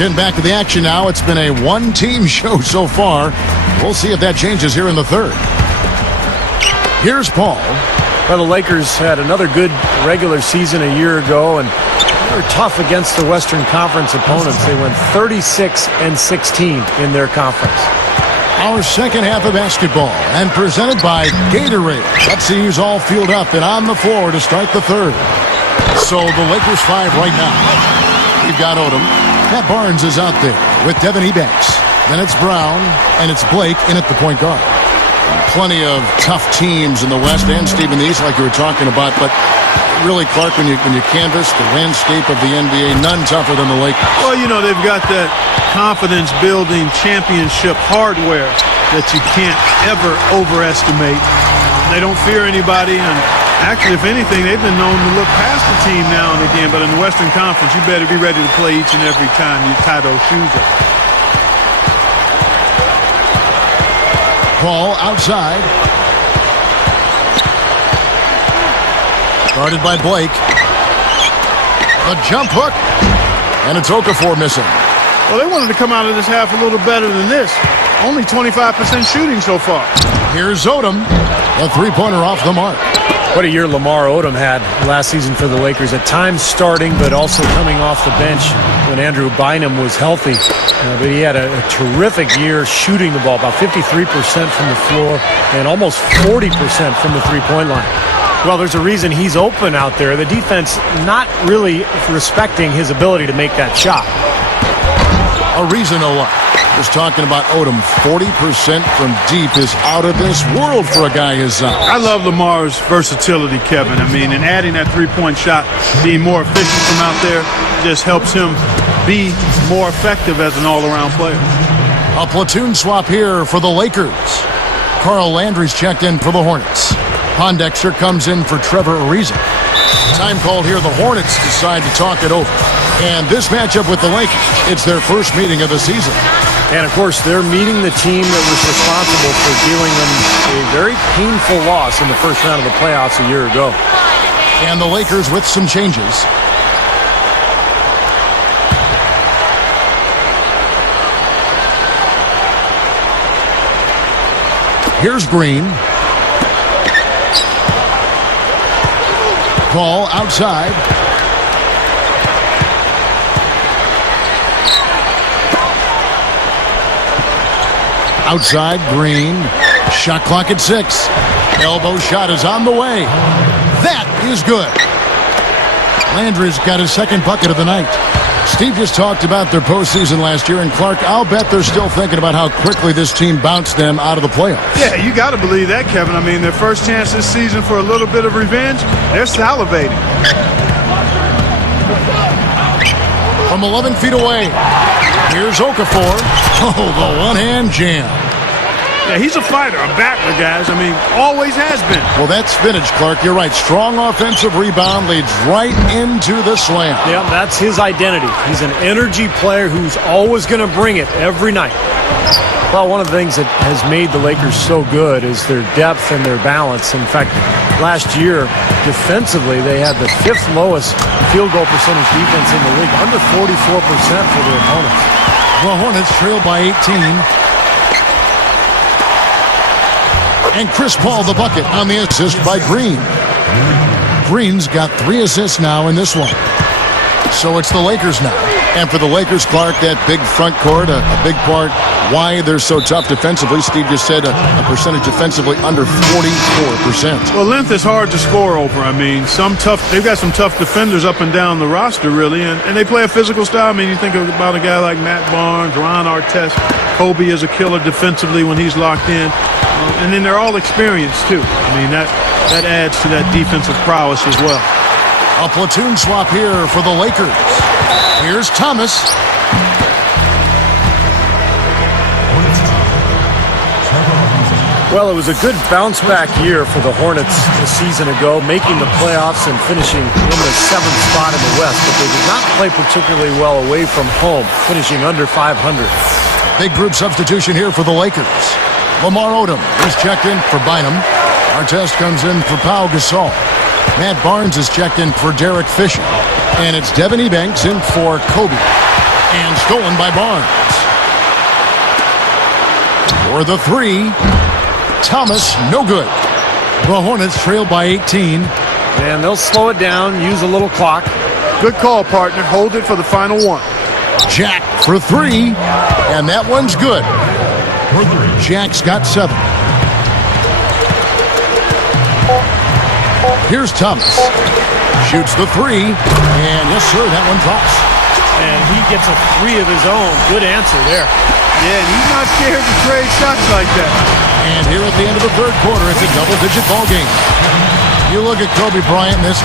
getting back to the action now. It's been a one-team show so far. We'll see if that changes here in the third. Here's Paul. Well, the Lakers had another good regular season a year ago, and they were tough against the Western Conference opponents. They went 36-16 in their conference. Our second half of basketball, and presented by Gatorade. Let's see who's all fueled up and on the floor to start the third. So the Lakers 5 right now. We've got Odom. Matt Barnes is out there with Devin Ebanks. Then it's Brown, and it's Blake in at the point guard. Plenty of tough teams in the West and Steve in the East, like you were talking about. But really, Clark, when you canvass the landscape of the NBA, none tougher than the Lakers. Well, you know, they've got that confidence-building championship hardware that you can't ever overestimate. They don't fear anybody, and actually, if anything, they've been known to look past the team now and again. But in the Western Conference, you better be ready to play each and every time you tie those shoes up. Paul outside. Guarded by Blake. A jump hook. And it's Okafor missing. Well, they wanted to come out of this half a little better than this. Only 25% shooting so far. Here's Odom. A three-pointer off the mark. What a year Lamar Odom had last season for the Lakers. At times starting, but also coming off the bench when Andrew Bynum was healthy. But he had a terrific year shooting the ball, about 53% from the floor and almost 40% from the three-point line. Well, there's a reason he's open out there. The defense not really respecting his ability to make that shot. A reason a lot. Just talking about Odom, 40% from deep is out of this world for a guy his size. I love Lamar's versatility, Kevin. I mean, and adding that three-point shot, being more efficient from out there, just helps him be more effective as an all-around player. A platoon swap here for the Lakers. Carl Landry's checked in for the Hornets. Pondexter comes in for Trevor Ariza. Time called here. The Hornets decide to talk it over. And this matchup with the Lakers, it's their first meeting of the season. And, of course, they're meeting the team that was responsible for dealing them a very painful loss in the first round of the playoffs a year ago. And the Lakers with some changes. Here's Green. Paul outside. Outside, Green. Shot clock at 6. Elbow shot is on the way. That is good. Landry's got his second bucket of the night. Steve just talked about their postseason last year, and Clark, I'll bet they're still thinking about how quickly this team bounced them out of the playoffs. Yeah, you got to believe that, Kevin. I mean, their first chance this season for a little bit of revenge, they're salivating. From 11 feet away, here's Okafor. Oh, the one-hand jam. Yeah, he's a fighter, a battler, guys. I mean, always has been. Well, that's vintage, Clark. You're right. Strong offensive rebound leads right into the slam. Yeah, that's his identity. He's an energy player who's always going to bring it every night. Well, one of the things that has made the Lakers so good is their depth and their balance. In fact, last year, defensively, they had the 5th lowest field goal percentage defense in the league, under 44% for their opponents. The Hornets trail by 18. And Chris Paul the bucket on the assist by Green. Green's got 3 assists now in this one. So it's the Lakers now. And for the Lakers, Clark, that big front court, a big part why they're so tough defensively. Steve just said a percentage defensively under 44%. Well, length is hard to score over. I mean, they've got some tough defenders up and down the roster, really, and they play a physical style. I mean, you think about a guy like Matt Barnes, Ron Artest. Kobe is a killer defensively when he's locked in. And then they're all experienced, too. I mean, that adds to that defensive prowess as well. A platoon swap here for the Lakers. Here's Thomas. Well, it was a good bounce-back year for the Hornets a season ago, making the playoffs and finishing in the 7th spot in the West. But they did not play particularly well away from home, finishing under 500. Big group substitution here for the Lakers. Lamar Odom is checked in for Bynum. Artest comes in for Pau Gasol. Matt Barnes is checked in for Derek Fisher. And it's Devin Ebanks in for Kobe. And stolen by Barnes. For the three. Thomas, no good. The Hornets trail by 18. And they'll slow it down, use a little clock. Good call, partner. Hold it for the final one. Jack for three. And that one's good. Jack's got 7. Here's Thomas. Shoots the three. And yes, sir, that one drops. And he gets a 3 of his own. Good answer there. Yeah, and he's not scared to trade shots like that. And here at the end of the third quarter, it's a double-digit ball game. You look at Kobe Bryant in this